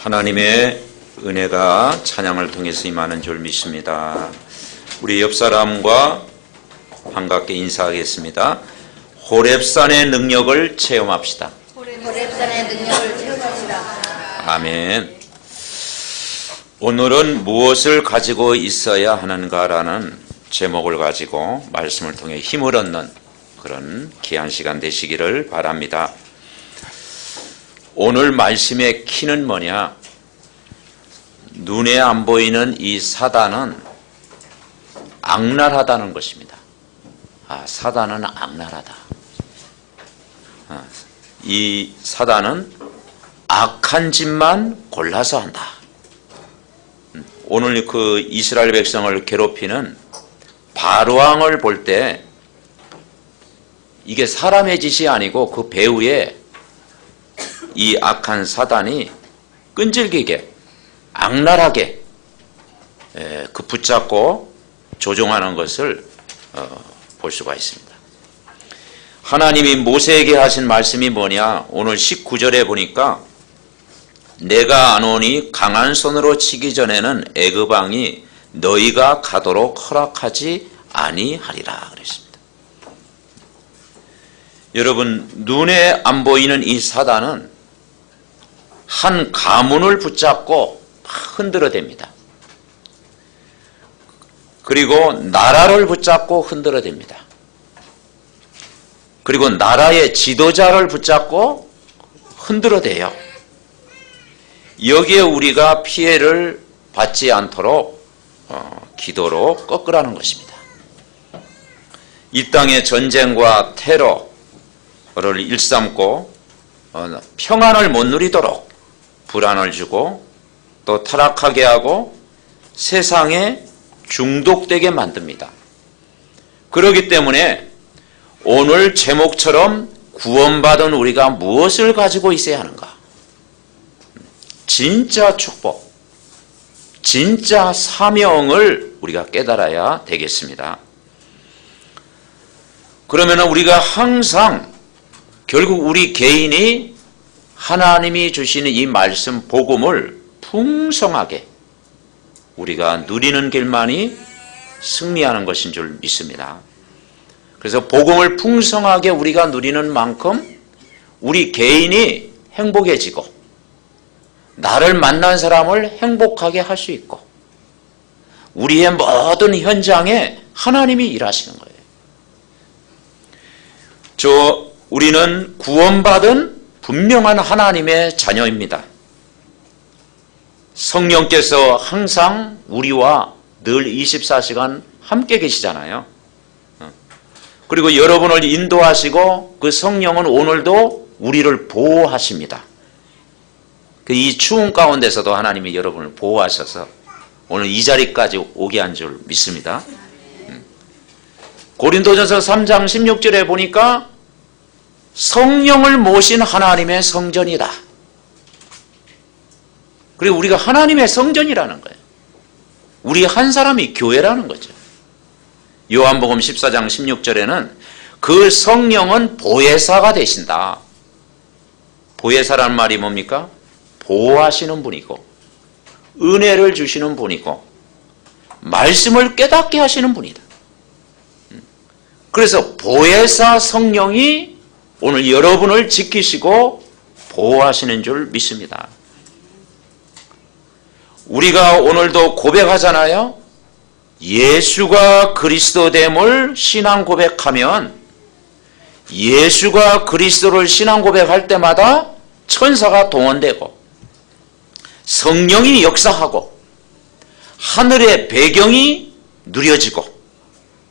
하나님의 은혜가 찬양을 통해서 임하는 줄 믿습니다. 우리 옆 사람과 반갑게 인사하겠습니다. 호렙산의 능력을 체험합시다. 호렙산의 능력을 체험합시다. 아멘. 오늘은 무엇을 가지고 있어야 하는가라는 제목을 가지고 말씀을 통해 힘을 얻는 그런 귀한 시간 되시기를 바랍니다. 오늘 말씀의 키는 뭐냐? 눈에 안 보이는 이 사단은 악랄하다는 것입니다. 사단은 악랄하다. 이 사단은 악한 짓만 골라서 한다. 오늘 그 이스라엘 백성을 괴롭히는 바로왕을 볼 때 이게 사람의 짓이 아니고 그 배후에 이 악한 사단이 끈질기게 악랄하게 그 붙잡고 조종하는 것을 볼 수가 있습니다. 하나님이 모세에게 하신 말씀이 뭐냐? 오늘 19절에 보니까 내가 안오니 강한 손으로 치기 전에는 애굽 왕이 너희가 가도록 허락하지 아니하리라 그랬습니다. 여러분, 눈에 안 보이는 이 사단은 한 가문을 붙잡고 흔들어댑니다. 그리고 나라를 붙잡고 흔들어댑니다. 그리고 나라의 지도자를 붙잡고 흔들어대요. 여기에 우리가 피해를 받지 않도록 기도로 꺾으라는 것입니다. 이 땅의 전쟁과 테러를 일삼고 평안을 못 누리도록 불안을 주고 또 타락하게 하고 세상에 중독되게 만듭니다. 그렇기 때문에 오늘 제목처럼 구원받은 우리가 무엇을 가지고 있어야 하는가? 진짜 축복, 진짜 사명을 우리가 깨달아야 되겠습니다. 그러면 우리가 항상 결국 우리 개인이 하나님이 주시는 이 말씀 복음을 풍성하게 우리가 누리는 길만이 승리하는 것인 줄 믿습니다. 그래서 복음을 풍성하게 우리가 누리는 만큼 우리 개인이 행복해지고 나를 만난 사람을 행복하게 할 수 있고 우리의 모든 현장에 하나님이 일하시는 거예요. 우리는 구원받은 분명한 하나님의 자녀입니다. 성령께서 항상 우리와 늘 24시간 함께 계시잖아요. 그리고 여러분을 인도하시고 그 성령은 오늘도 우리를 보호하십니다. 이 추운 가운데서도 하나님이 여러분을 보호하셔서 오늘 이 자리까지 오게 한 줄 믿습니다. 고린도전서 3장 16절에 보니까 성령을 모신 하나님의 성전이다. 그리고 우리가 하나님의 성전이라는 거예요. 우리 한 사람이 교회라는 거죠. 요한복음 14장 16절에는 그 성령은 보혜사가 되신다. 보혜사란 말이 뭡니까? 보호하시는 분이고 은혜를 주시는 분이고 말씀을 깨닫게 하시는 분이다. 그래서 보혜사 성령이 오늘 여러분을 지키시고 보호하시는 줄 믿습니다. 우리가 오늘도 고백하잖아요. 예수가 그리스도됨을 신앙 고백하면 예수가 그리스도를 신앙 고백할 때마다 천사가 동원되고 성령이 역사하고 하늘의 배경이 누려지고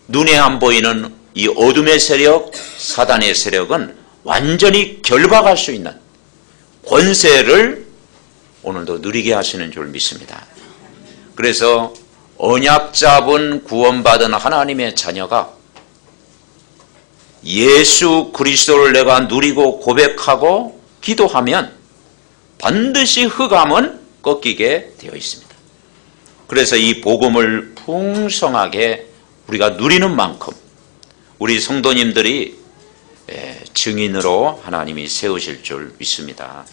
눈에 안 보이는 이 어둠의 세력, 사단의 세력은 완전히 결박할 수 있는 권세를 오늘도 누리게 하시는 줄 믿습니다. 그래서 언약 잡은 구원받은 하나님의 자녀가 예수 그리스도를 내가 누리고 고백하고 기도하면 반드시 흑암은 꺾이게 되어 있습니다. 그래서 이 복음을 풍성하게 우리가 누리는 만큼 우리 성도님들이 증인으로 하나님이 세우실 줄 믿습니다.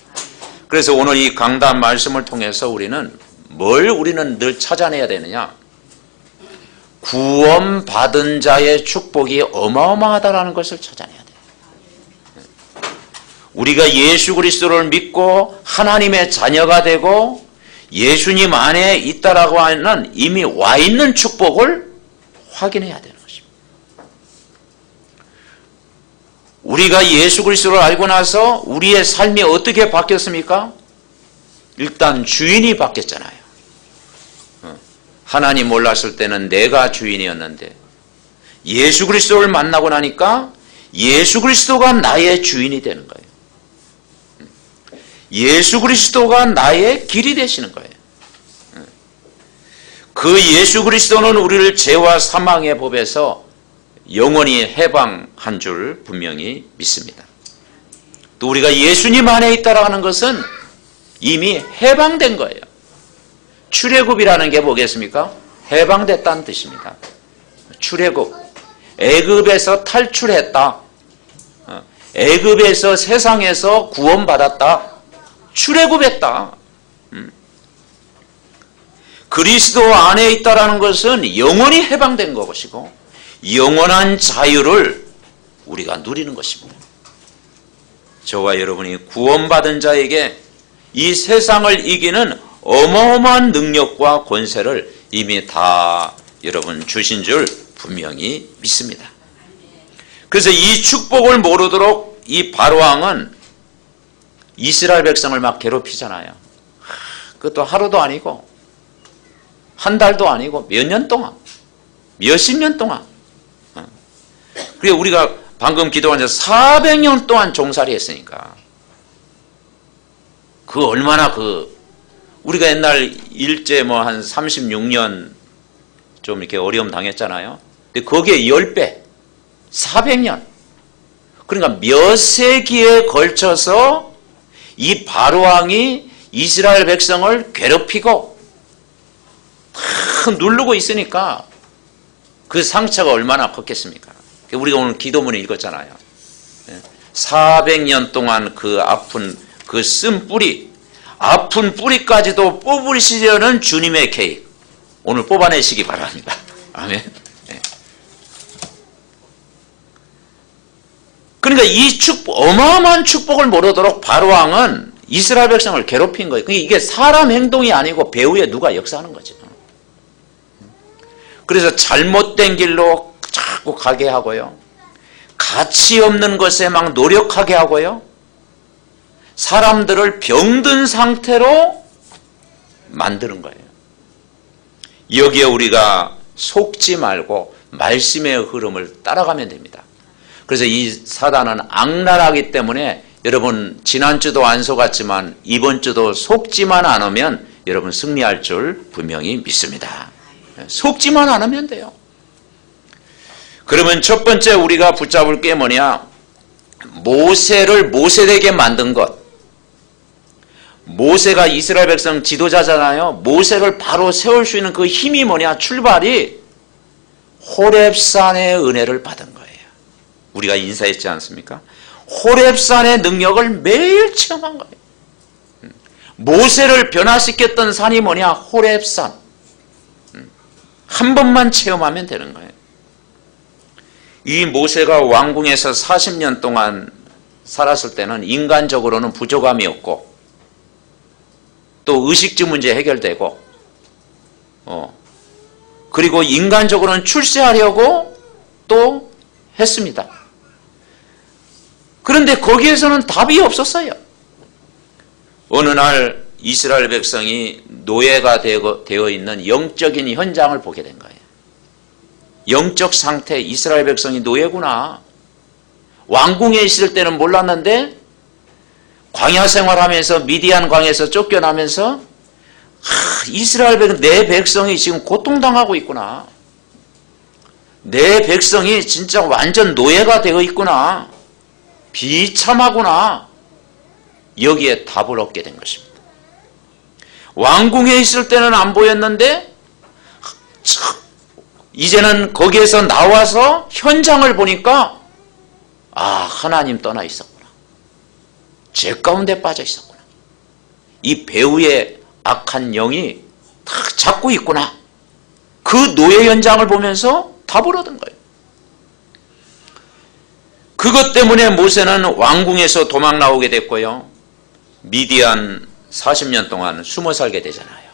그래서 오늘 이 강단 말씀을 통해서 우리는 우리는 늘 찾아내야 되느냐? 구원받은 자의 축복이 어마어마하다라는 것을 찾아내야 돼요. 우리가 예수 그리스도를 믿고 하나님의 자녀가 되고 예수님 안에 있다라고 하는 이미 와 있는 축복을 확인해야 되는 것입니다. 우리가 예수 그리스도를 알고 나서 우리의 삶이 어떻게 바뀌었습니까? 일단 주인이 바뀌었잖아요. 하나님 몰랐을 때는 내가 주인이었는데 예수 그리스도를 만나고 나니까 예수 그리스도가 나의 주인이 되는 거예요. 예수 그리스도가 나의 길이 되시는 거예요. 그 예수 그리스도는 우리를 죄와 사망의 법에서 영원히 해방한 줄 분명히 믿습니다. 또 우리가 예수님 안에 있다라는 것은 이미 해방된 거예요. 출애굽이라는 게 뭐겠습니까? 해방됐다는 뜻입니다. 출애굽, 애굽에서 탈출했다. 애굽에서 세상에서 구원받았다. 출애굽했다. 그리스도 안에 있다라는 것은 영원히 해방된 것이고 영원한 자유를 우리가 누리는 것입니다. 저와 여러분이 구원받은 자에게 이 세상을 이기는 어마어마한 능력과 권세를 이미 다 여러분 주신 줄 분명히 믿습니다. 그래서 이 축복을 모르도록 이 바로왕은 이스라엘 백성을 막 괴롭히잖아요. 그것도 하루도 아니고 한 달도 아니고 몇 년 동안, 몇십 년 동안. 그리고 우리가 방금 기도한 지 400년 동안 종살이 했으니까 그 얼마나 우리가 옛날 일제 한 36년 좀 이렇게 어려움 당했잖아요. 근데 거기에 10배, 400년. 그러니까 몇 세기에 걸쳐서 이 바로왕이 이스라엘 백성을 괴롭히고 누르고 있으니까 그 상처가 얼마나 컸겠습니까? 우리가 오늘 기도문을 읽었잖아요. 400년 동안 그 아픈 그 쓴 뿌리, 아픈 뿌리까지도 뽑으시려는 주님의 계획, 오늘 뽑아내시기 바랍니다. 아멘. 그러니까 이 어마어마한 축복을 모르도록 바로왕은 이스라엘 백성을 괴롭힌 거예요. 이게 사람 행동이 아니고 배후에 누가 역사하는 거죠. 그래서 잘못된 길로 자꾸 가게 하고요. 가치 없는 것에 막 노력하게 하고요. 사람들을 병든 상태로 만드는 거예요. 여기에 우리가 속지 말고 말씀의 흐름을 따라가면 됩니다. 그래서 이 사단은 악랄하기 때문에 여러분 지난주도 안 속았지만 이번 주도 속지만 않으면 여러분 승리할 줄 분명히 믿습니다. 속지만 않으면 돼요. 그러면 첫 번째 우리가 붙잡을 게 뭐냐? 모세를 모세되게 만든 것. 모세가 이스라엘 백성 지도자잖아요. 모세를 바로 세울 수 있는 그 힘이 뭐냐? 출발이 호렙산의 은혜를 받은 거예요. 우리가 인사했지 않습니까? 호렙산의 능력을 매일 체험한 거예요. 모세를 변화시켰던 산이 뭐냐? 호렙산. 한 번만 체험하면 되는 거예요. 이 모세가 왕궁에서 40년 동안 살았을 때는 인간적으로는 부족함이었고 또 의식주 문제 해결되고 그리고 인간적으로는 출세하려고 또 했습니다. 그런데 거기에서는 답이 없었어요. 어느 날 이스라엘 백성이 노예가 되어 있는 영적인 현장을 보게 된 거예요. 영적 상태, 이스라엘 백성이 노예구나. 왕궁에 있을 때는 몰랐는데 광야 생활하면서 미디안 광야에서 쫓겨나면서 이스라엘 내 백성이 지금 고통당하고 있구나. 내 백성이 진짜 완전 노예가 되어 있구나. 비참하구나. 여기에 답을 얻게 된 것입니다. 왕궁에 있을 때는 안 보였는데 이제는 거기에서 나와서 현장을 보니까 하나님 떠나 있었구나. 죄 가운데 빠져 있었구나. 이 배우의 악한 영이 딱 잡고 있구나. 그 노예 현장을 보면서 답을 얻은 거예요. 그것 때문에 모세는 왕궁에서 도망 나오게 됐고요. 미디안 40년 동안 숨어 살게 되잖아요.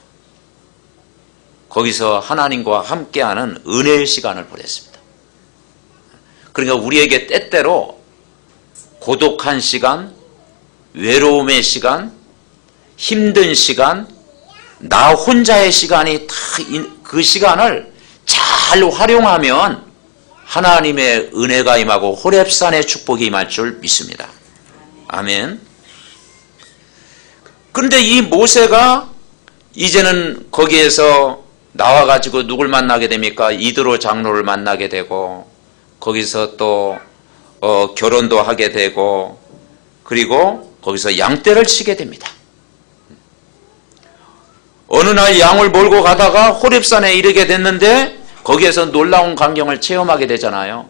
거기서 하나님과 함께하는 은혜의 시간을 보냈습니다. 그러니까 우리에게 때때로 고독한 시간, 외로움의 시간, 힘든 시간, 나 혼자의 시간이 다 그 시간을 잘 활용하면 하나님의 은혜가 임하고 호렙산의 축복이 임할 줄 믿습니다. 아멘. 그런데 이 모세가 이제는 거기에서 나와가지고 누굴 만나게 됩니까? 이드로 장로를 만나게 되고 거기서 또 결혼도 하게 되고 그리고 거기서 양떼를 치게 됩니다. 어느 날 양을 몰고 가다가 호렙산에 이르게 됐는데 거기에서 놀라운 광경을 체험하게 되잖아요.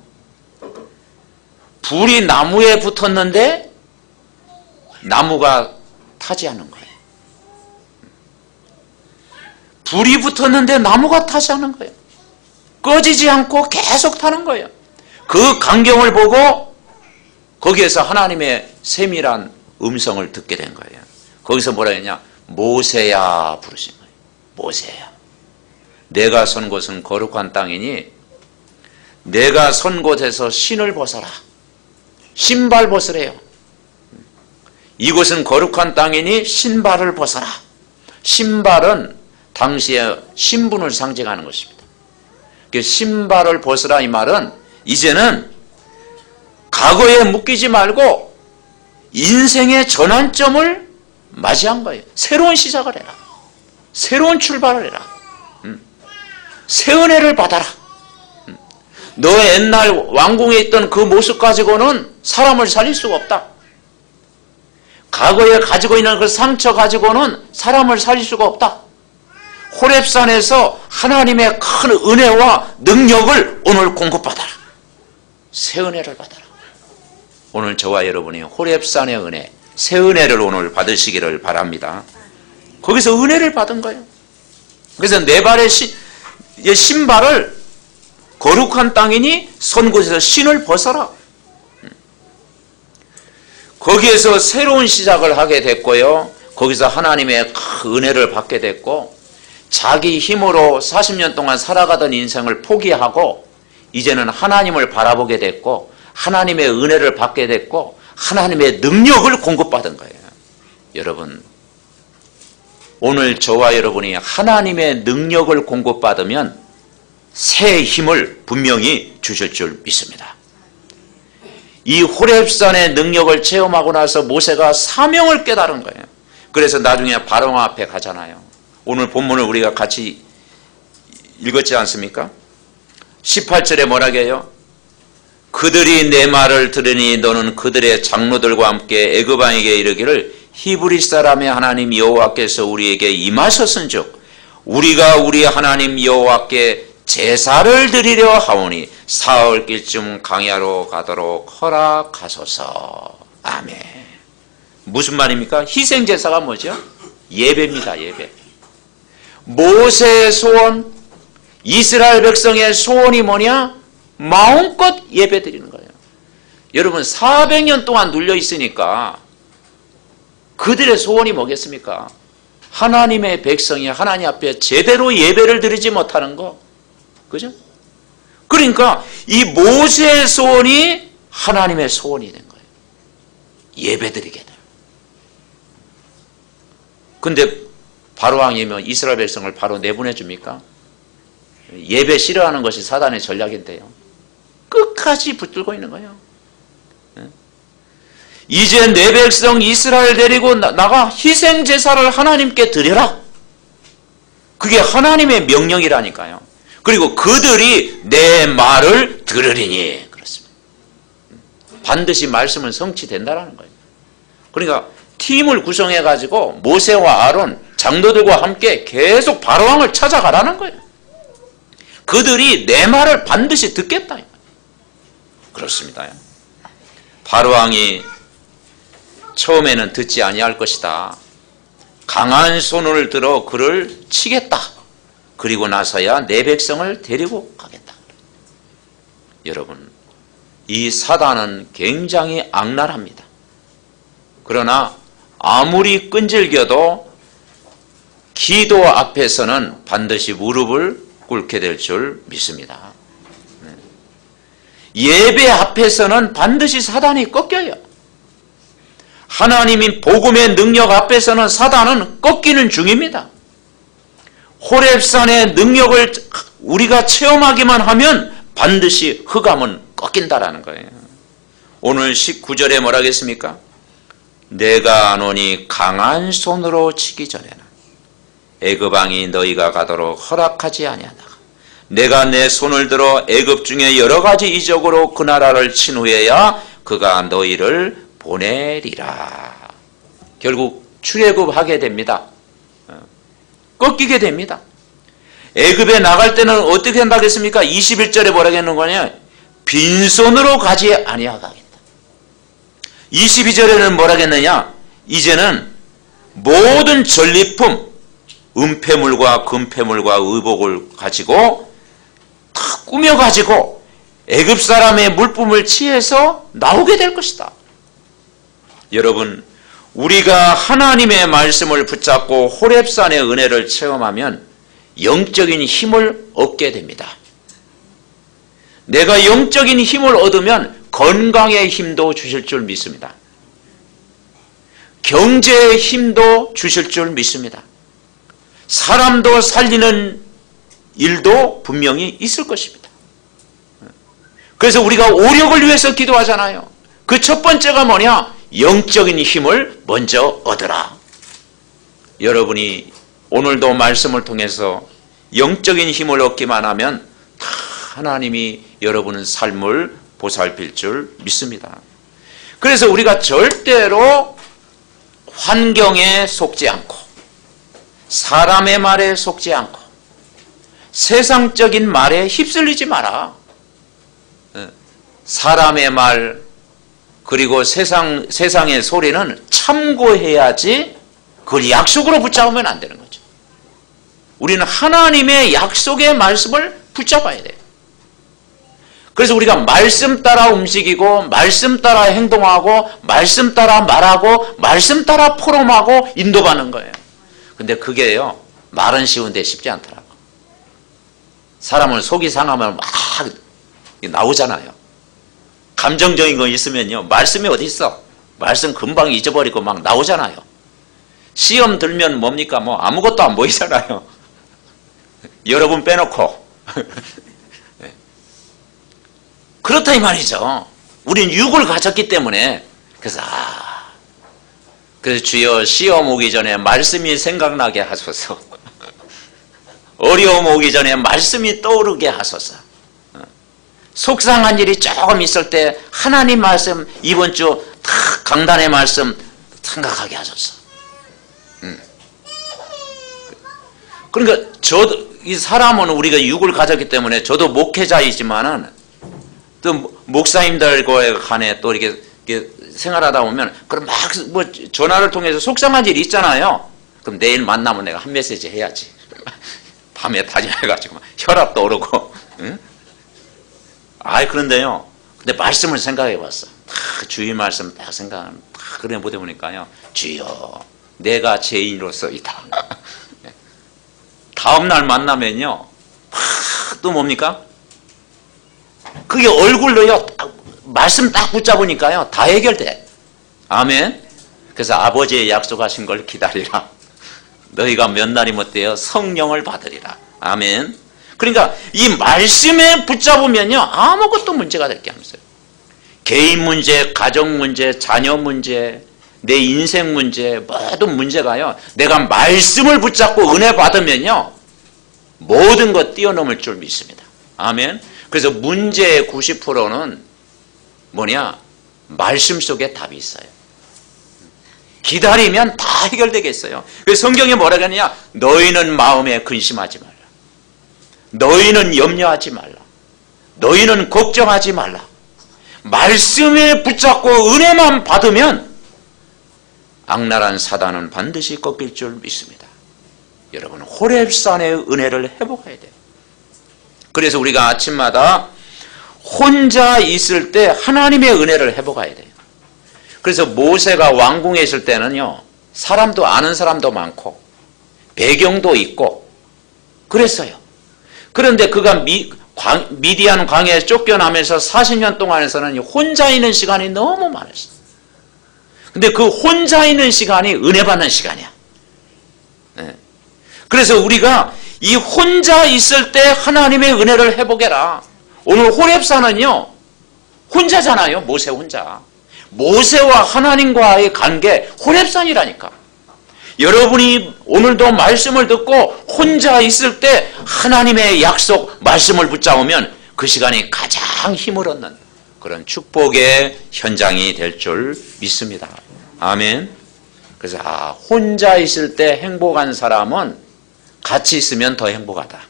불이 나무에 붙었는데 나무가 타지 않는 거예요. 불이 붙었는데 나무가 타지 않는 거예요. 꺼지지 않고 계속 타는 거예요. 그 광경을 보고 거기에서 하나님의 세밀한 음성을 듣게 된 거예요. 거기서 뭐라 했냐? 모세야 부르신 거예요. 모세야. 내가 선 곳은 거룩한 땅이니 내가 선 곳에서 신을 벗어라. 신발 벗으래요. 이곳은 거룩한 땅이니 신발을 벗어라. 신발은 당시에 신분을 상징하는 것입니다. 신발을 벗으라 이 말은 이제는 과거에 묶이지 말고 인생의 전환점을 맞이한 거예요. 새로운 시작을 해라. 새로운 출발을 해라. 새 은혜를 받아라. 너 옛날 왕궁에 있던 그 모습 가지고는 사람을 살릴 수가 없다. 과거에 가지고 있는 그 상처 가지고는 사람을 살릴 수가 없다. 호렙산에서 하나님의 큰 은혜와 능력을 오늘 공급받아라. 새 은혜를 받아라. 오늘 저와 여러분이 호렙산의 은혜, 새 은혜를 오늘 받으시기를 바랍니다. 거기서 은혜를 받은 거예요. 그래서 내 발의 신발을 거룩한 땅이니 선 곳에서 신을 벗어라. 거기에서 새로운 시작을 하게 됐고요. 거기서 하나님의 큰 은혜를 받게 됐고 자기 힘으로 40년 동안 살아가던 인생을 포기하고 이제는 하나님을 바라보게 됐고 하나님의 은혜를 받게 됐고 하나님의 능력을 공급받은 거예요. 여러분, 오늘 저와 여러분이 하나님의 능력을 공급받으면 새 힘을 분명히 주실 줄 믿습니다. 이 호렙산의 능력을 체험하고 나서 모세가 사명을 깨달은 거예요. 그래서 나중에 바로 앞에 가잖아요. 오늘 본문을 우리가 같이 읽었지 않습니까? 18절에 뭐라고 해요? 그들이 내 말을 들으니 너는 그들의 장로들과 함께 애굽 왕에게 이르기를 히브리 사람의 하나님 여호와께서 우리에게 임하셨은즉 우리가 우리 하나님 여호와께 제사를 드리려 하오니 사흘길쯤 광야로 가도록 허락하소서. 아멘. 무슨 말입니까? 희생제사가 뭐죠? 예배입니다. 예배. 모세의 소원, 이스라엘 백성의 소원이 뭐냐? 마음껏 예배 드리는 거예요. 여러분 400년 동안 눌려 있으니까 그들의 소원이 뭐겠습니까? 하나님의 백성이 하나님 앞에 제대로 예배를 드리지 못하는 거. 그죠? 그러니까 이 모세의 소원이 하나님의 소원이 된 거예요. 예배 드리게 돼요. 근데 바로왕이면 이스라엘 백성을 바로 내보내 줍니까? 예배 싫어하는 것이 사단의 전략인데요. 끝까지 붙들고 있는 거예요. 이제 내 백성 이스라엘 데리고 나가 희생제사를 하나님께 드려라. 그게 하나님의 명령이라니까요. 그리고 그들이 내 말을 들으리니 그렇습니다. 반드시 말씀은 성취된다라는 거예요. 그러니까 팀을 구성해 가지고 모세와 아론 장로들과 함께 계속 바로왕을 찾아가라는 거예요. 그들이 내 말을 반드시 듣겠다. 그렇습니다. 바로왕이 처음에는 듣지 아니할 것이다. 강한 손을 들어 그를 치겠다. 그리고 나서야 내 백성을 데리고 가겠다. 여러분, 이 사단은 굉장히 악랄합니다. 그러나 아무리 끈질겨도 기도 앞에서는 반드시 무릎을 꿇게 될 줄 믿습니다. 예배 앞에서는 반드시 사단이 꺾여요. 하나님이 복음의 능력 앞에서는 사단은 꺾이는 중입니다. 호렙산의 능력을 우리가 체험하기만 하면 반드시 흑암은 꺾인다라는 거예요. 오늘 19절에 뭐라 하겠습니까? 내가 노니 강한 손으로 치기 전에는 애굽 왕이 너희가 가도록 허락하지 아니하다가 내가 내 손을 들어 애굽 중에 여러 가지 이적으로 그 나라를 친 후에야 그가 너희를 보내리라. 결국 출애굽하게 됩니다. 꺾이게 됩니다. 애굽에 나갈 때는 어떻게 한다고 했습니까? 21절에 뭐라고 했는 거냐? 빈손으로 가지 아니하겠다. 22절에는 뭐라고 했느냐? 이제는 모든 전리품, 은폐물과 금폐물과 의복을 가지고 다 꾸며가지고 애굽 사람의 물품을 취해서 나오게 될 것이다. 여러분, 우리가 하나님의 말씀을 붙잡고 호렙산의 은혜를 체험하면 영적인 힘을 얻게 됩니다. 내가 영적인 힘을 얻으면 건강의 힘도 주실 줄 믿습니다. 경제의 힘도 주실 줄 믿습니다. 사람도 살리는 일도 분명히 있을 것입니다. 그래서 우리가 오력을 위해서 기도하잖아요. 그 첫 번째가 뭐냐? 영적인 힘을 먼저 얻으라. 여러분이 오늘도 말씀을 통해서 영적인 힘을 얻기만 하면 다 하나님이 여러분의 삶을 보살필 줄 믿습니다. 그래서 우리가 절대로 환경에 속지 않고 사람의 말에 속지 않고 세상적인 말에 휩쓸리지 마라. 사람의 말 그리고 세상의 소리는 참고해야지 그걸 약속으로 붙잡으면 안 되는 거죠. 우리는 하나님의 약속의 말씀을 붙잡아야 돼요. 그래서 우리가 말씀 따라 움직이고 말씀 따라 행동하고 말씀 따라 말하고 말씀 따라 포럼하고 인도받는 거예요. 근데 그게요, 말은 쉬운데 쉽지 않더라고. 사람을 속이 상하면 막 나오잖아요. 감정적인 거 있으면요, 말씀이 어디 있어? 말씀 금방 잊어버리고 막 나오잖아요. 시험 들면 뭡니까? 뭐 아무것도 안 보이잖아요. 여러분 빼놓고. 그렇다 이 말이죠. 우린 육을 가졌기 때문에. 그래서 주여 시험 오기 전에 말씀이 생각나게 하소서. 어려움 오기 전에 말씀이 떠오르게 하소서. 속상한 일이 조금 있을 때 하나님 말씀 이번 주 다 강단의 말씀 생각하게 하소서. 그러니까 이 사람은 우리가 육을 가졌기 때문에 저도 목회자이지만은 또 목사님들과에 관해 또 이렇게 생활하다 보면 그럼 막 뭐 전화를 통해서 속상한 일이 있잖아요. 그럼 내일 만나면 내가 한 메시지 해야지. 밤에 다짐해가지고 혈압도 오르고. 응? 그런데요. 근데 말씀을 생각해봤어. 주의 말씀 딱 그래 보다 보니까요. 주여, 내가 죄인으로서이다. 다음날 만나면요. 또 뭡니까? 그게 얼굴로요. 말씀 딱 붙잡으니까요. 다 해결돼. 아멘. 그래서 아버지의 약속하신 걸 기다리라. 너희가 몇 날이 못되어 성령을 받으리라. 아멘. 그러니까 이 말씀에 붙잡으면요, 아무것도 문제가 될 게 없어요. 개인 문제, 가정 문제, 자녀 문제, 내 인생 문제, 모든 문제가요, 내가 말씀을 붙잡고 은혜 받으면요, 모든 것 뛰어넘을 줄 믿습니다. 아멘. 그래서 문제의 90%는 뭐냐? 말씀 속에 답이 있어요. 기다리면 다 해결되겠어요. 그래서 성경에 뭐라고 하느냐? 너희는 마음에 근심하지 말라. 너희는 염려하지 말라. 너희는 걱정하지 말라. 말씀에 붙잡고 은혜만 받으면 악랄한 사단은 반드시 꺾일 줄 믿습니다. 여러분, 호렙산의 은혜를 회복해야 돼요. 그래서 우리가 아침마다 혼자 있을 때 하나님의 은혜를 회복해야 돼요. 그래서 모세가 왕궁에 있을 때는요, 사람도 아는 사람도 많고 배경도 있고 그랬어요. 그런데 그가 미디안 광야에 쫓겨나면서 40년 동안에서는 혼자 있는 시간이 너무 많았어요. 근데 그 혼자 있는 시간이 은혜 받는 시간이야. 네. 그래서 우리가 이 혼자 있을 때 하나님의 은혜를 회복해라. 오늘 호렙산은요, 혼자잖아요. 모세 혼자. 모세와 하나님과의 관계, 호렙산이라니까. 여러분이 오늘도 말씀을 듣고 혼자 있을 때 하나님의 약속, 말씀을 붙잡으면 그 시간이 가장 힘을 얻는 그런 축복의 현장이 될 줄 믿습니다. 아멘. 그래서 혼자 있을 때 행복한 사람은 같이 있으면 더 행복하다.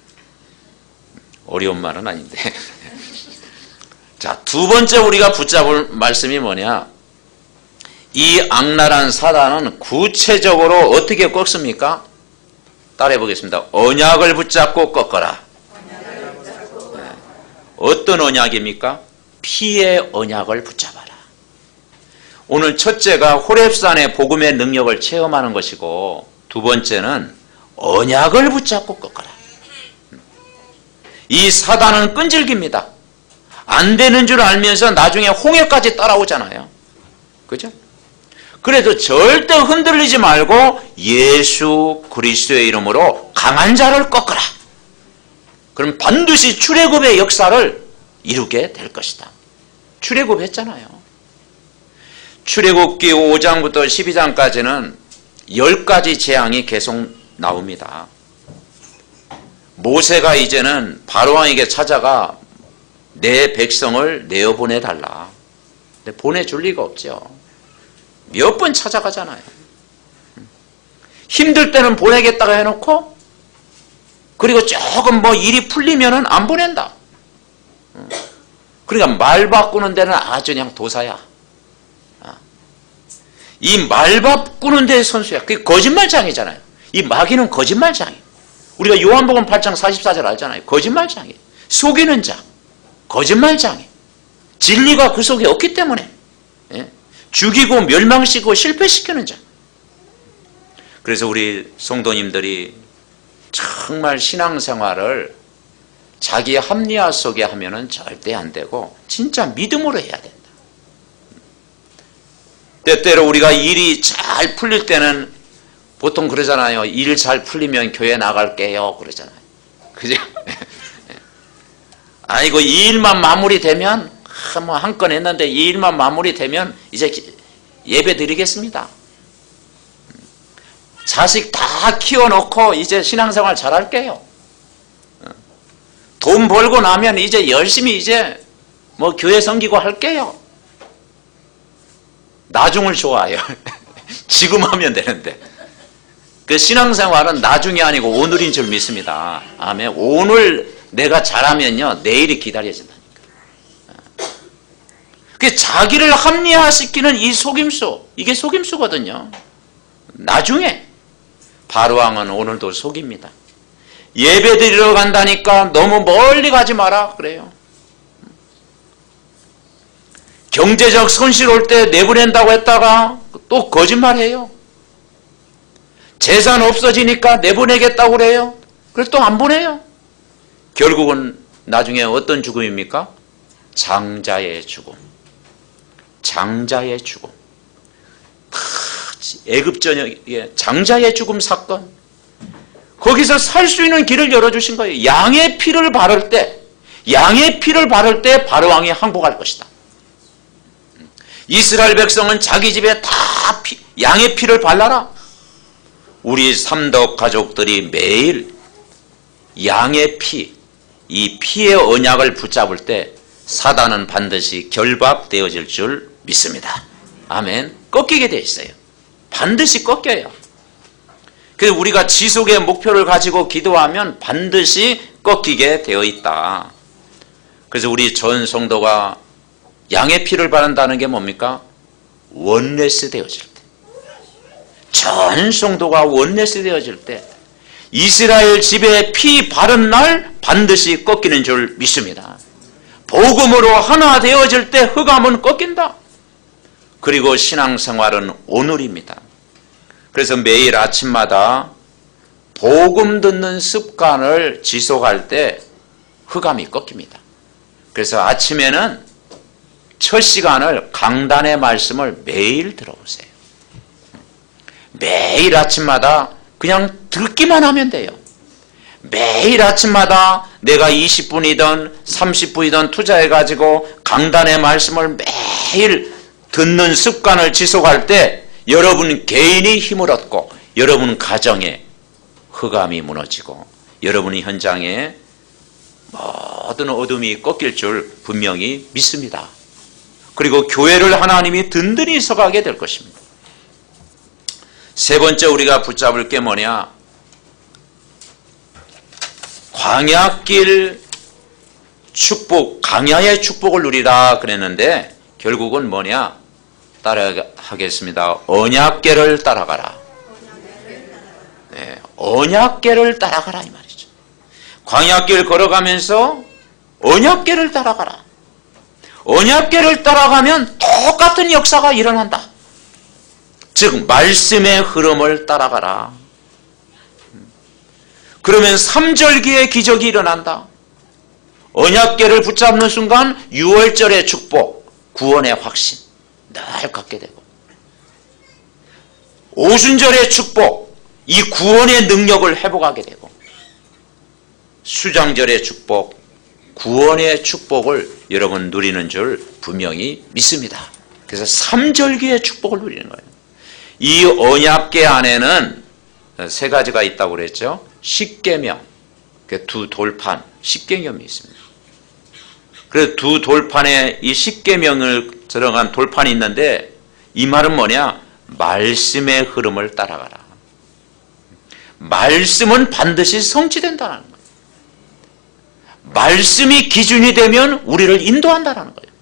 어려운 말은 아닌데. 자, 두 번째 우리가 붙잡을 말씀이 뭐냐? 이 악랄한 사단은 구체적으로 어떻게 꺾습니까? 따라해 보겠습니다. 언약을 붙잡고 꺾어라. 네. 어떤 언약입니까? 피의 언약을 붙잡아라. 오늘 첫째가 호렙산의 복음의 능력을 체험하는 것이고, 두 번째는 언약을 붙잡고 꺾어라. 이 사단은 끈질깁니다. 안 되는 줄 알면서 나중에 홍해까지 따라오잖아요. 그죠? 그래도 절대 흔들리지 말고 예수 그리스도의 이름으로 강한 자를 꺾어라. 그럼 반드시 출애굽의 역사를 이루게 될 것이다. 출애굽했잖아요. 출애굽기 5장부터 12장까지는 10가지 재앙이 계속 나옵니다. 모세가 이제는 바로왕에게 찾아가 내 백성을 내어보내달라. 근데 보내줄 리가 없죠. 몇 번 찾아가잖아요. 힘들 때는 보내겠다고 해놓고, 그리고 조금 뭐 일이 풀리면은 안 보낸다. 그러니까 말 바꾸는 데는 아주 그냥 도사야. 이 말 바꾸는 데의 선수야. 그게 거짓말장이잖아요. 이 마귀는 거짓말장이. 우리가 요한복음 8장 44절 알잖아요. 거짓말장이. 속이는 자. 거짓말장이. 진리가 그 속에 없기 때문에. 예? 죽이고 멸망시키고 실패시키는 자. 그래서 우리 성도님들이 정말 신앙생활을 자기 합리화 속에 하면은 절대 안 되고 진짜 믿음으로 해야 된다. 때때로 우리가 일이 잘 풀릴 때는 보통 그러잖아요. 일 잘 풀리면 교회 나갈게요. 그러잖아요. 그죠? 아이고, 이 일만 마무리되면, 뭐 한 건 했는데 이 일만 마무리되면 이제 예배 드리겠습니다. 자식 다 키워놓고 이제 신앙생활 잘할게요. 돈 벌고 나면 이제 열심히 이제 뭐 교회 섬기고 할게요. 나중을 좋아해요. 지금 하면 되는데. 그 신앙생활은 나중이 아니고 오늘인 줄 믿습니다. 아멘. 오늘 내가 잘하면요, 내일이 기다려진다니까. 그 자기를 합리화시키는 이 속임수, 이게 속임수거든요. 나중에 바로왕은 오늘도 속입니다. 예배 드리러 간다니까 너무 멀리 가지 마라 그래요. 경제적 손실 올 때 내보낸다고 했다가 또 거짓말해요. 재산 없어지니까 내보내겠다고 그래요. 그래서 또 안 보내요. 결국은 나중에 어떤 죽음입니까? 장자의 죽음. 장자의 죽음. 애굽 전역에 장자의 죽음 사건. 거기서 살 수 있는 길을 열어주신 거예요. 양의 피를 바를 때, 양의 피를 바를 때 바로왕이 항복할 것이다. 이스라엘 백성은 자기 집에 다 양의 피를 발라라. 우리 삼덕 가족들이 매일 양의 피, 이 피의 언약을 붙잡을 때 사단은 반드시 결박되어질 줄 믿습니다. 아멘. 꺾이게 돼 있어요. 반드시 꺾여요. 그래서 우리가 지속의 목표를 가지고 기도하면 반드시 꺾이게 되어 있다. 그래서 우리 전 성도가 양의 피를 바른다는 게 뭡니까? 원레스 되어질 때. 전 성도가 원내스 되어질 때 이스라엘 집에 피 바른 날 반드시 꺾이는 줄 믿습니다. 복음으로 하나 되어질 때 흑암은 꺾인다. 그리고 신앙생활은 오늘입니다. 그래서 매일 아침마다 복음 듣는 습관을 지속할 때 흑암이 꺾입니다. 그래서 아침에는 첫 시간을 강단의 말씀을 매일 들어보세요. 매일 아침마다 그냥 듣기만 하면 돼요. 매일 아침마다 내가 20분이든 30분이든 투자해가지고 강단의 말씀을 매일 듣는 습관을 지속할 때 여러분 개인이 힘을 얻고 여러분 가정에 흑암이 무너지고 여러분 현장에 모든 어둠이 꺾일 줄 분명히 믿습니다. 그리고 교회를 하나님이 든든히 서가게 될 것입니다. 세 번째 우리가 붙잡을 게 뭐냐? 광야길 축복, 광야의 축복을 누리라 그랬는데 결국은 뭐냐? 따라하겠습니다. 언약궤를 따라가라. 네, 언약궤를 따라가라 이 말이죠. 광야길 걸어가면서 언약궤를 따라가라. 언약궤를 따라가면 똑같은 역사가 일어난다. 즉 말씀의 흐름을 따라가라. 그러면 삼절기의 기적이 일어난다. 언약궤를 붙잡는 순간 6월절의 축복, 구원의 확신 늘 갖게 되고 오순절의 축복, 이 구원의 능력을 회복하게 되고 수장절의 축복, 구원의 축복을 여러분 누리는 줄 분명히 믿습니다. 그래서 삼절기의 축복을 누리는 거예요. 이 언약궤 안에는 세 가지가 있다고 그랬죠. 십계명, 두 돌판, 십계명이 있습니다. 그래서 두 돌판에 이 십계명을 들어간 돌판이 있는데 이 말은 뭐냐? 말씀의 흐름을 따라가라. 말씀은 반드시 성취된다는 거예요. 말씀이 기준이 되면 우리를 인도한다는 거예요.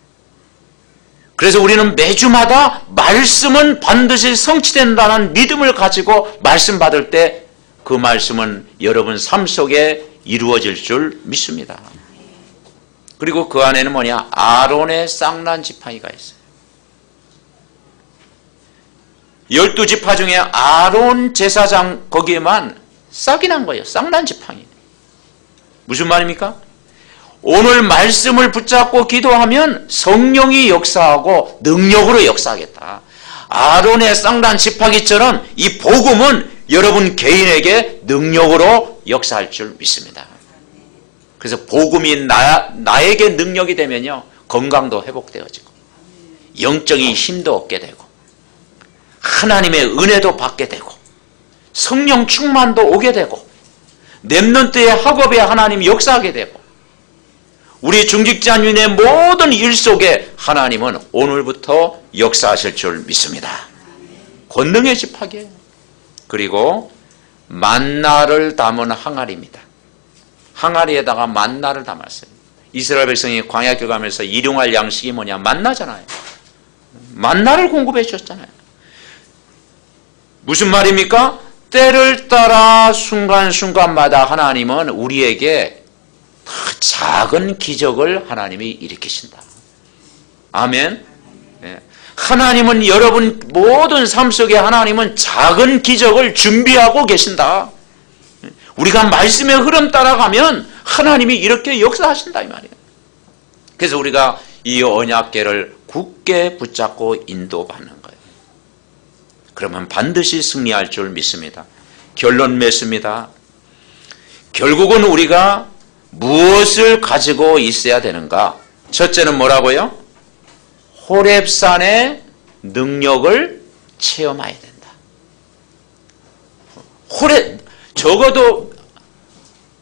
그래서 우리는 매주마다 말씀은 반드시 성취된다는 믿음을 가지고 말씀 받을 때 그 말씀은 여러분 삶 속에 이루어질 줄 믿습니다. 그리고 그 안에는 뭐냐? 아론의 쌍난 지팡이가 있어요. 12지파 중에 아론 제사장 거기에만 싹이 난 거예요. 쌍난 지팡이. 무슨 말입니까? 오늘 말씀을 붙잡고 기도하면 성령이 역사하고 능력으로 역사하겠다. 아론의 쌍난 지팡이처럼 이 복음은 여러분 개인에게 능력으로 역사할 줄 믿습니다. 그래서 복음이 나에게 능력이 되면요, 건강도 회복되어지고 영적인 힘도 얻게 되고 하나님의 은혜도 받게 되고 성령 충만도 오게 되고 렘넌트의 학업에 하나님이 역사하게 되고 우리 중직자님의 모든 일 속에 하나님은 오늘부터 역사하실 줄 믿습니다. 권능의 집합이에요. 그리고 만나를 담은 항아리입니다. 항아리에다가 만나를 담았어요. 이스라엘 백성이 광야길 가면서 일용할 양식이 뭐냐? 만나잖아요. 만나를 공급해 주셨잖아요. 무슨 말입니까? 때를 따라 순간순간마다 하나님은 우리에게 작은 기적을 하나님이 일으키신다. 아멘. 하나님은 여러분 모든 삶 속에 하나님은 작은 기적을 준비하고 계신다. 우리가 말씀의 흐름 따라가면 하나님이 이렇게 역사하신다 이 말이에요. 그래서 우리가 이 언약궤를 굳게 붙잡고 인도받는 거예요. 그러면 반드시 승리할 줄 믿습니다. 결론 맺습니다. 결국은 우리가 무엇을 가지고 있어야 되는가? 첫째는 뭐라고요? 호렙산의 능력을 체험해야 된다. 적어도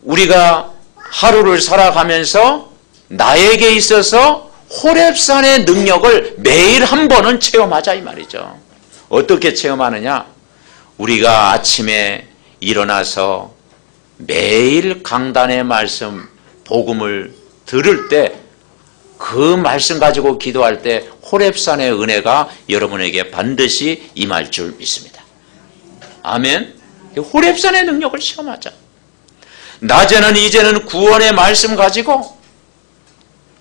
우리가 하루를 살아가면서 나에게 있어서 호렙산의 능력을 매일 한 번은 체험하자 이 말이죠. 어떻게 체험하느냐? 우리가 아침에 일어나서 매일 강단의 말씀, 복음을 들을 때 그 말씀 가지고 기도할 때 호렙산의 은혜가 여러분에게 반드시 임할 줄 믿습니다. 아멘. 호렙산의 능력을 체험하자. 낮에는 이제는 구원의 말씀 가지고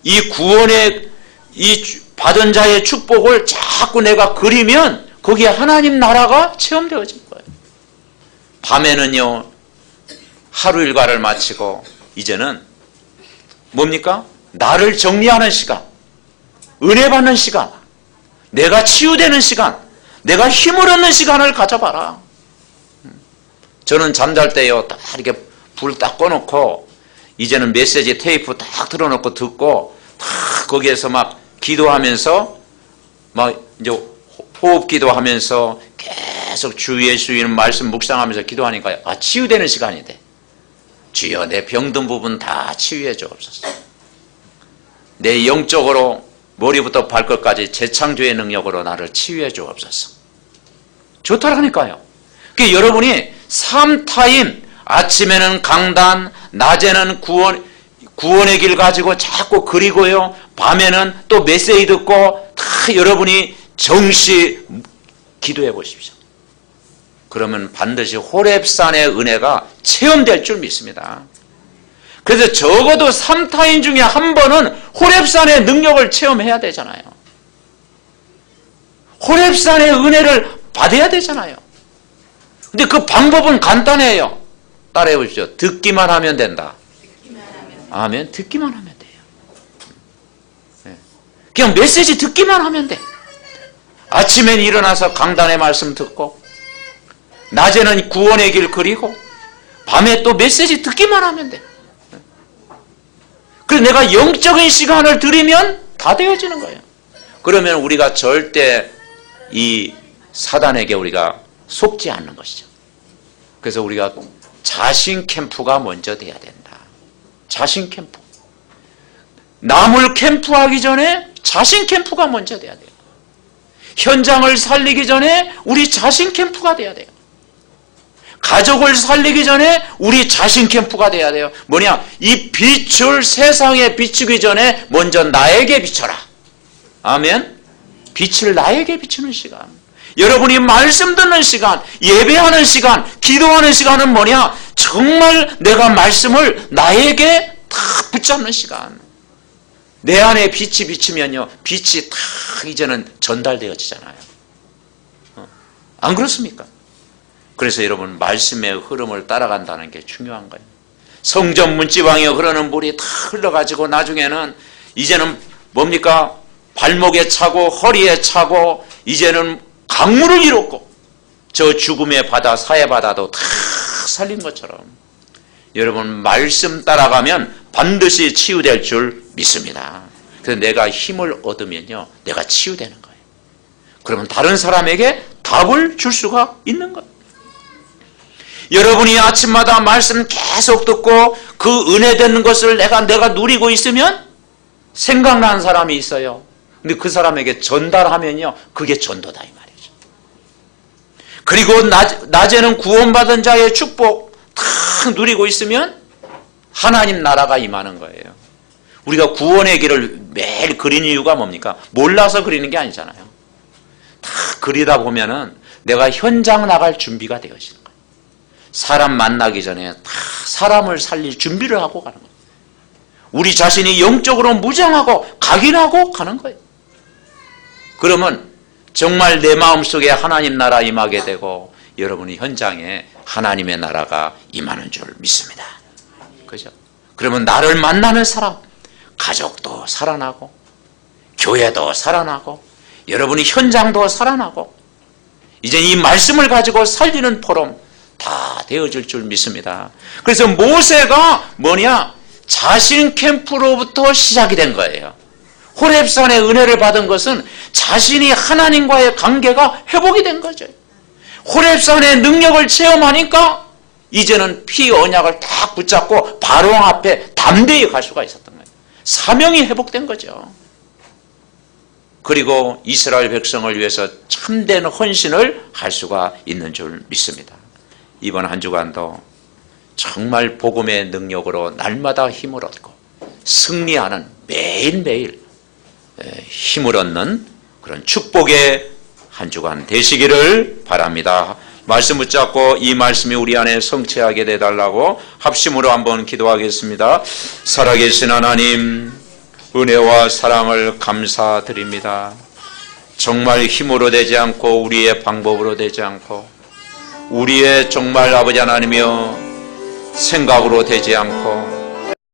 이 구원의 이 받은 자의 축복을 자꾸 내가 그리면 거기에 하나님 나라가 체험되어질 거예요. 밤에는요, 하루 일과를 마치고 이제는 뭡니까? 나를 정리하는 시간, 은혜 받는 시간, 내가 치유되는 시간, 내가 힘을 얻는 시간을 가져봐라. 저는 잠잘 때요, 딱 이렇게 불 딱 꺼놓고 이제는 메시지 테이프 딱 틀어놓고 듣고 딱 거기에서 막 기도하면서 막 이제 호흡 기도하면서 계속 주 예수님 말씀 묵상하면서 기도하니까 치유되는 시간이 돼. 주여 내 병든 부분 다 치유해 주옵소서. 내 영적으로 머리부터 발끝까지 재창조의 능력으로 나를 치유해 주옵소서. 좋다라니까요. 그러니까 여러분이 3타임 아침에는 강단, 낮에는 구원의 길 가지고 자꾸 그리고요, 밤에는 또 메시지 듣고 다 여러분이 정시 기도해 보십시오. 그러면 반드시 호렙산의 은혜가 체험될 줄 믿습니다. 그래서 적어도 3타임 중에 한 번은 호렙산의 능력을 체험해야 되잖아요. 호렙산의 은혜를 받아야 되잖아요. 근데 그 방법은 간단해요. 따라해 보십시오. 듣기만 하면 된다. 아멘. 듣기만 하면 돼요. 그냥 메시지 듣기만 하면 돼. 아침엔 일어나서 강단의 말씀 듣고, 낮에는 구원의 길 그리고, 밤에 또 메시지 듣기만 하면 돼. 그래서 내가 영적인 시간을 들이면 다 되어지는 거예요. 그러면 우리가 절대 이 사단에게 우리가 속지 않는 것이죠. 그래서 우리가 자신 캠프가 먼저 돼야 된다. 자신 캠프. 남을 캠프하기 전에 자신 캠프가 먼저 돼야 돼요. 현장을 살리기 전에 우리 자신 캠프가 돼야 돼요. 가족을 살리기 전에 우리 자신 캠프가 돼야 돼요. 뭐냐? 이 빛을 세상에 비추기 전에 먼저 나에게 비춰라. 아멘. 빛을 나에게 비추는 시간. 여러분이 말씀 듣는 시간, 예배하는 시간, 기도하는 시간은 뭐냐? 정말 내가 말씀을 나에게 다 붙잡는 시간. 내 안에 빛이 비치면요, 빛이 다 이제는 전달되어지잖아요. 안 그렇습니까? 그래서 여러분, 말씀의 흐름을 따라간다는 게 중요한 거예요. 성전 문지방에 흐르는 물이 다 흘러가지고 나중에는 이제는 뭡니까? 발목에 차고 허리에 차고 이제는 강물을 이뤘고 저 죽음의 바다, 사해 바다도 다 살린 것처럼 여러분, 말씀 따라가면 반드시 치유될 줄 믿습니다. 그래서 내가 힘을 얻으면요, 내가 치유되는 거예요. 그러면 다른 사람에게 답을 줄 수가 있는 거예요. 여러분이 아침마다 말씀 계속 듣고 그 은혜 되는 것을 내가 누리고 있으면 생각나는 사람이 있어요. 근데 그 사람에게 전달하면요, 그게 전도다 이 말이죠. 그리고 낮에는 구원받은 자의 축복 다 누리고 있으면 하나님 나라가 임하는 거예요. 우리가 구원의 길을 매일 그리는 이유가 뭡니까? 몰라서 그리는 게 아니잖아요. 다 그리다 보면은 내가 현장 나갈 준비가 되어지는 거예요. 사람 만나기 전에 다 사람을 살릴 준비를 하고 가는 거예요. 우리 자신이 영적으로 무장하고 각인하고 가는 거예요. 그러면 정말 내 마음속에 하나님 나라 임하게 되고 여러분이 현장에 하나님의 나라가 임하는 줄 믿습니다. 그죠? 그러면 나를 만나는 사람, 가족도 살아나고 교회도 살아나고 여러분이 현장도 살아나고 이제 이 말씀을 가지고 살리는 포럼 다 되어질 줄 믿습니다. 그래서 모세가 뭐냐? 자신 캠프로부터 시작이 된 거예요. 호렙산의 은혜를 받은 것은 자신이 하나님과의 관계가 회복이 된 거죠. 호렙산의 능력을 체험하니까 이제는 피 언약을 딱 붙잡고 바로 앞에 담대히 갈 수가 있었던 거예요. 사명이 회복된 거죠. 그리고 이스라엘 백성을 위해서 참된 헌신을 할 수가 있는 줄 믿습니다. 이번 한 주간도 정말 복음의 능력으로 날마다 힘을 얻고 승리하는 매일매일 힘을 얻는 그런 축복의 한 주간 되시기를 바랍니다. 말씀 붙잡고 이 말씀이 우리 안에 성취하게 되달라고 합심으로 한번 기도하겠습니다. 살아계신 하나님, 은혜와 사랑을 감사드립니다. 정말 힘으로 되지 않고 우리의 방법으로 되지 않고 우리의 정말 아버지 하나님이여 생각으로 되지 않고